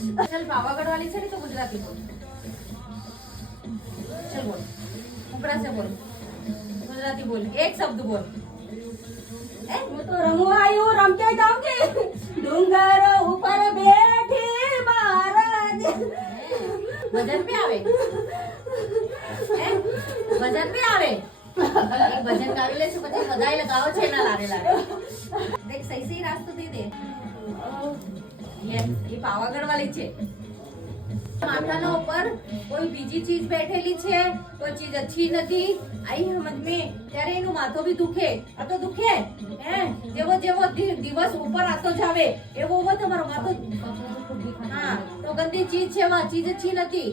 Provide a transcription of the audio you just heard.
चल पावागढ़ वाली से नहीं तो गुजराती बोल। चल बोल, मुकड़ा से बोल, गुजराती बोल, एक शब्द बोल। હું તો રમવા આવ્યું રમતે જાઉંगी ડુંગર ઉપર બેઠી બારજ भजन पे आवे हैं? भजन पे आवे एक भजन गावी ले से પછી બધાય લગાવો છે ના લારે લારે દેખ સહી સહી રાસ્તો દે દે ये पावागढ़ वाली છે માથાના ઉપર કોઈ બીજી ચીજ બેઠેલી છે કોઈ ચીજ अच्छी નથી आई समझ में ત્યારે એનું માથું બી દુખે આ તો દુખે હે જેવો જેવો દિવસ ઉપર આતો જાવે એવો એવો તમારો માથું હા તો ગંદી ચીજ છે વા ચીજ अच्छी નથી